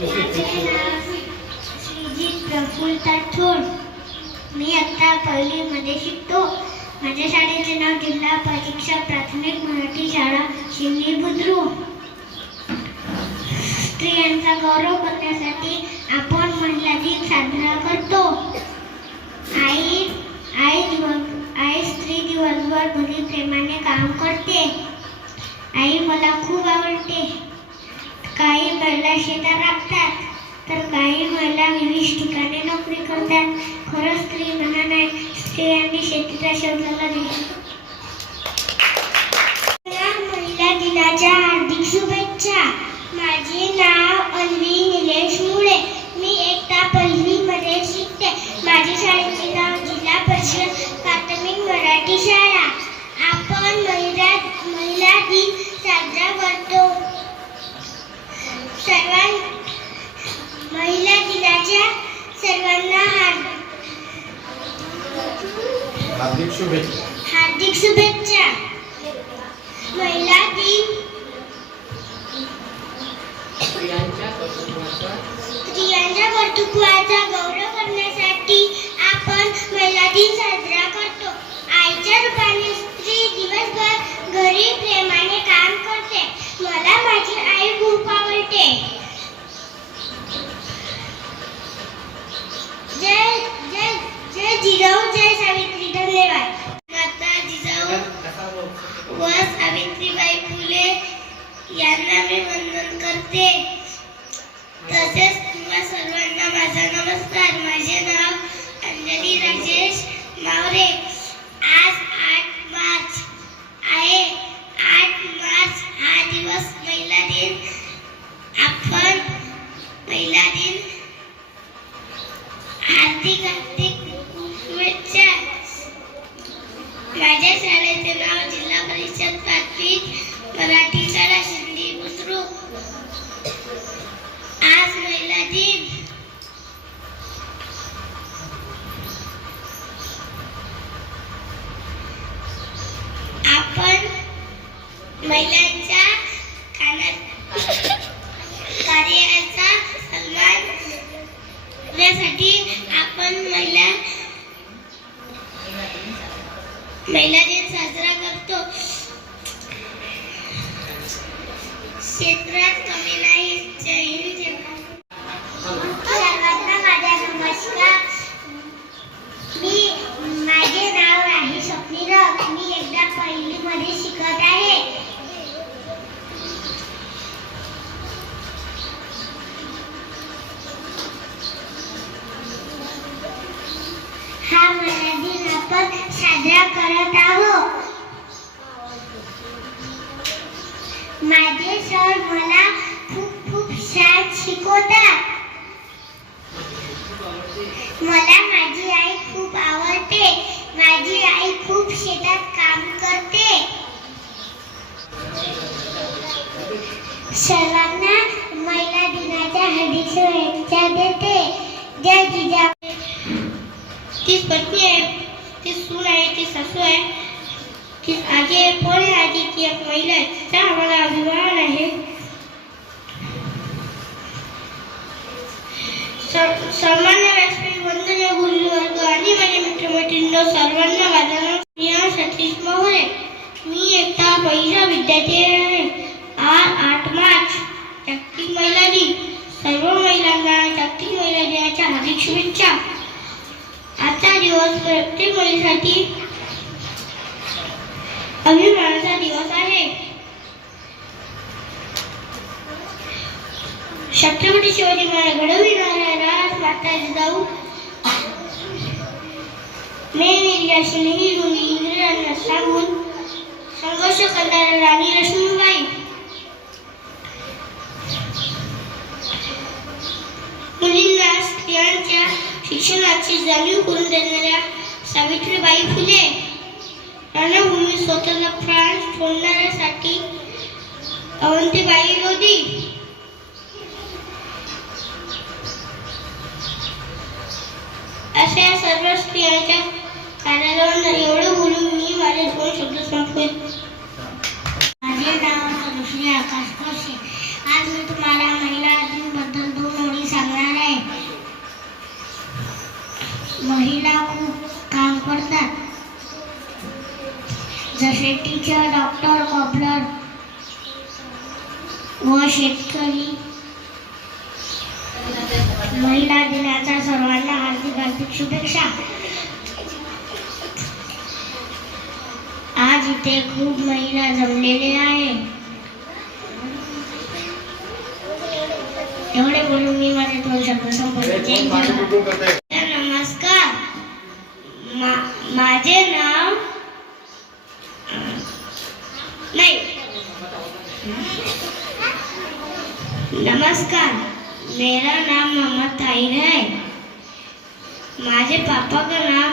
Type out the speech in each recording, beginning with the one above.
माझे नाव श्रीजित प्रफुल्ल राठोड. मी आता पहिलीमध्ये शिकतो. माझ्या शाळेचे नाव जिल्हा परिषद प्राथमिक मराठी शाळा शिंदी बुद्रुक. स्त्रियांचा गौरव करण्यासाठी आपण महिला दिन साजरा करतो. आई स्त्री दिवसभर घरी प्रेमाने काम करते. आई मला खूप आवडते. काही महिला शेतात राबतात तर काही महिला विविध ठिकाणी नोकरी करतात. खरंच स्त्री महान आहे. स्त्रियांनी शेतीचा शोध लावला नाही. महिला दिनाच्या हार्दिक शुभेच्छा. माझे नाव अन्वी निलेश मुळे. मी एकटा पहिलीमध्ये शिकते. माझ्या शाळेचे नाव जिल्हा परिषद प्राथमिक मराठी शाळा. आपण महिला दिन साजरा करतो. महिला दिनाच्या सर्वांना हार्दिक शुभेच्छा. महिला दिन स्त्रियांच्या कर्तृत्वाचा गौरव करण्यासाठी आपण महिला दिन साजरा करतो. आईच्या रूपाने स्त्री दिवसभर घरी प्रेमाने काम करते. मला माझी आई खूप आवडते. जय जिजाऊ, जय सावित्री. धन्यवाद. माता जिजाऊ व सावित्रीबाई फुले यांना मी वंदन करते. तसेच तुम्हा सर्वांना माझा नमस्कार. माझे नाव अंजली राजेश मावरे. आज 8 मार्च आहे. 8 मार्च हा दिवस महिला दिन. आपण महिला दिन हार्दिक शुभेच्छा. माझ्या शाळेचे नाव जिल्हा परिषद प्राथमिक मराठी शाळा शिंदी बुद्रुक. आज महिला दिन. आपण महिलांच्या कार्याचा सन्मान करण्यासाठी आपण महिला दिन साजरा करतो. क्षेत्रात कमी नाही. जय हिंद, जय भारत. सर्वांना माझा नमस्कार. माझे नाव आहे स्वप्नील. मी एकदा पहिलीमध्ये शिकत आहे. हा महिला दिन आपण साजरा करत आहोत. माझे सर मला खूप छान शिकवतात. मला माझी आई खूप आवडते. माझी आई खूप शेतात काम करते. सर्वांना महिला दिनाच्या हार्दिक शुभेच्छा देते. जय जिजाऊ. ती पत्नी आहे, ती सून आहे, ती सासू आहे, ती आजी आहे, पोरी आजी, ती एक महिला आहे. तिचा आम्हाला अभिमान आहे. सामान्य व्यासपीठ वंदनीय गुरुवर्ग आणि माझे मित्रमैत्रिणींनो, सर्वांना माझा नाव प्रिया सतीश मोहरे. मी एकटा पहिला विद्यार्थी आहे. आज 8 मार्च जागतिक महिला दिन. सर्व महिलांना जागतिक महिला दिनाच्या हार्दिक शुभेच्छा. आजचा दिवस प्रत्येक मुलीसाठी अभिमानाचा दिवस आहे. छत्रपती शिवाजी महाराज घडविणाऱ्या राजमाता जिजाऊ नेहमी इंग्रजांना सांगून संघर्ष करणाऱ्या राणी लक्ष्मीबाई, मुलींना स्त्रियांच्या शिक्षणाची जाणीव करून देणाऱ्या सावित्रीबाई फुले, रणभूमी स्वतःला प्राण सोडणाऱ्यासाठी अवंतीबाई लोधी, अशा सर्व स्त्रियांच्या कार्यालयावर एवढं बोलून मी माझे 2 शब्द संपवतो. माझे नाव अनुश्री आकाश कोशे. आज मी तुम्हाला महिला दिन बद्दल 2 जसे टीचर, डॉक्टर, कॉपलर व शेतकरी. महिला दिनाच्या सर्वांना हार्दिक शुभेच्छा. आज इथे खूप महिला जमलेले आहे. एवढे बोलून मी माझे 2 शब्द संपवतो. नमस्कार, माझे नाव नहीं नमस्कार, मेरा नाम मोहम्मद ताहिर है. माझे पापा का नाम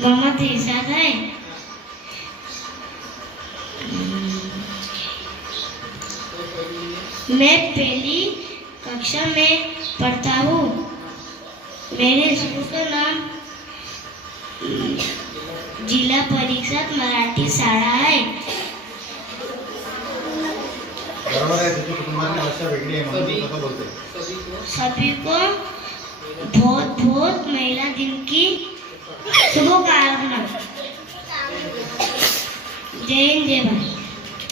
मोहम्मद इरशाद है. मैं पहली कक्षा में पढ़ता हूँ. मेरे स्कूल का नाम जिला परिषद मराठी शाळा है. सभी को बहुत बहुत महिला दिन की शुभकामनाएं. जय हिंद, जय भारत.